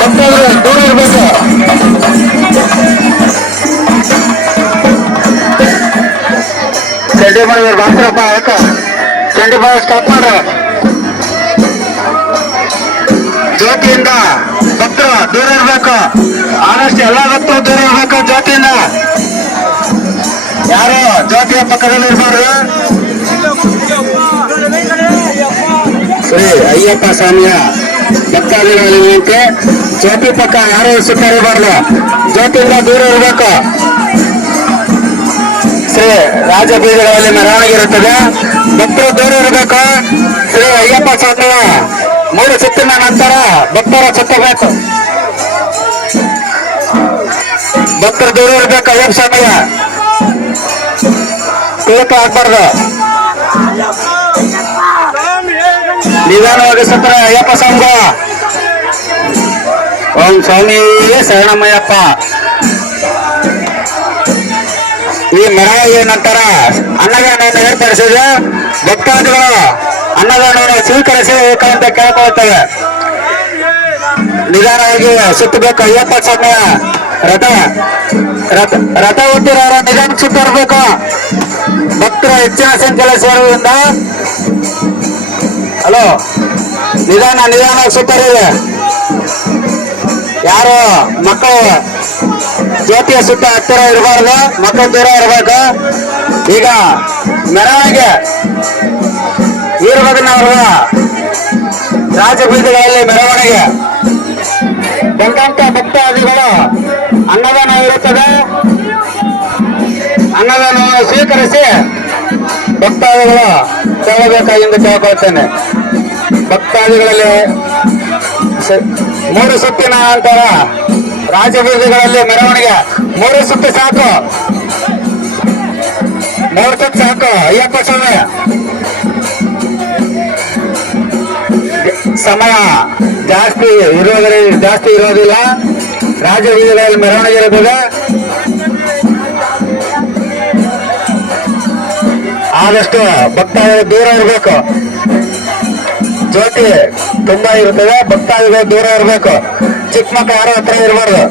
ಭಕ್ತರು ದೂರ ಇರ್ಬೇಕು. ಚಂಡಿ ಮಾಡಿದ್ರು ಬಾತ್ರಪ್ಪ ಯಾಕ ಚಂಡಿ ಮಾಡಿ ಸ್ಟಾಪ್ ಮಾಡ್ರ. ಜ್ಯೋತಿಯಿಂದ ಭಕ್ತರು ದೂರ ಇರ್ಬೇಕು. ಆದಷ್ಟು ಎಲ್ಲ ಭಕ್ತರು ದೂರ ಇರ್ಬೇಕು ಜ್ಯೋತಿಯಿಂದ. ಯಾರು ಜ್ಯೋತಿಯ ಪಕ್ಕದಲ್ಲಿ ಇರ್ಬಾರ್ದು. ಶ್ರೀ ಅಯ್ಯಪ್ಪ ಸ್ವಾಮಿಯ ಭಕ್ತಾದಿಗಳಲ್ಲಿ ನಿಂತೆ ಜ್ಯೋತಿ ಪಕ್ಕ ಯಾರು ಸುತ್ತರಿಬಾರ್ದು. ಜ್ಯೋತಿಯಿಂದ ದೂರ ಇರಬೇಕು. ಶ್ರೀ ರಾಜ ಬೀದಿಗಳಲ್ಲಿ ಮೆರವಣಿಗೆ ಇರುತ್ತದೆ. ಭಕ್ತರು ದೂರ ಇರಬೇಕು. ಶ್ರೀ ಅಯ್ಯಪ್ಪ ಸ್ವಾಮಿಯ 3 ಸುತ್ತಿನ ನಂತರ ಭಕ್ತರ ಸುತ್ತಬೇಕು. ಭಕ್ತರು ದೂರ ಇರಬೇಕು. ಅಯ್ಯಪ್ಪ ಸ್ವಾಮಿಯ ತೂಕ ಆಗ್ಬಾರ್ದು. ನಿಧಾನವಾಗಿ ಸುತ್ತರ ಅಯ್ಯಪ್ಪ ಸ್ವಾಮಿ. ಓಂ ಸ್ವಾಮಿ ಶರಣಮಯ್ಯಪ್ಪ. ಈ ಮೆರವಣಿಗೆ ನಂತರ ಅನ್ನದಾನವನ್ನು ಏರ್ಪಡಿಸಿದ್ರೆ ಭಕ್ತಾದಿಗಳು ಅನ್ನದಾನವನ್ನು ಸ್ವೀಕರಿಸಿ ಅಂತ ಕೇಳ್ಕೊಳ್ತೇವೆ. ನಿಧಾನವಾಗಿ ಸುತ್ತಬೇಕು. ಅಯ್ಯಪ್ಪ ಸ್ವಾಮಿಯ ರಥ ಹೊತ್ತಿರೋರು ನಿಧಾನಕ್ಕೆ ಸುತ್ತಿರ್ಬೇಕು. ಭಕ್ತರು ಹೆಚ್ಚಿನ ಸಂಖ್ಯೆಯಲ್ಲಿ ಸೇರುವುದರಿಂದ ಹಲೋ ನಿಧಾನವಾಗಿ ಸುತ್ತರಿದೆ. ಯಾರು ಮಕ್ಕಳು ಜ್ಯೋತಿಯ ಸುತ್ತ ಹತ್ತಿರ ಇರಬಾರ್ದು. ಮಕ್ಕಳು ದೂರ ಇರಬೇಕು. ಈಗ ಮೆರವಣಿಗೆ ವೀರಭದ್ರನವರ ರಾಜಬೀದಿಗಳಲ್ಲಿ ಮೆರವಣಿಗೆ ಬಂದಂತ ಭಕ್ತಾದಿಗಳು ಅನ್ನದಾನ ಇರುತ್ತದೆ. ಅನ್ನದಾನವನ್ನು ಸ್ವೀಕರಿಸಿ ಭಕ್ತಾದಿಗಳು ತೆರಳಬೇಕಾಗೆಂದು ಕೇಳ್ಕೊಳ್ತೇನೆ. ಭಕ್ತಾದಿಗಳಲ್ಲಿ 3 ಸುತ್ತಿನ ನಂತರ ರಾಜಬೀದಿಗಳಲ್ಲಿ ಮೆರವಣಿಗೆ 3 ಸುತ್ತು ಸಾಕು. 3 ಸುತ್ತು ಸಾಕು. ಅಯ್ಯಪ್ಪ ಸ್ವಾಮಿ ಸಮಯ ಜಾಸ್ತಿ ಇರೋದಿಲ್ಲ. ರಾಜಬೀದಿಗಳಲ್ಲಿ ಮೆರವಣಿಗೆ ಇರುತ್ತದೆ. ಆದಷ್ಟು ಭಕ್ತಾದಿಗಳು ದೂರ ಇರಬೇಕು. ಜ್ಯೋತಿ ತುಂಬಾ ಇರುತ್ತದೆ. ಭಕ್ತಾದಿಗಳು ದೂರ ಇರಬೇಕು. ಚಿಕ್ಕ ಮಕ್ಕಳು ಯಾರು ಹತ್ರ ಇರಬಾರ್ದು.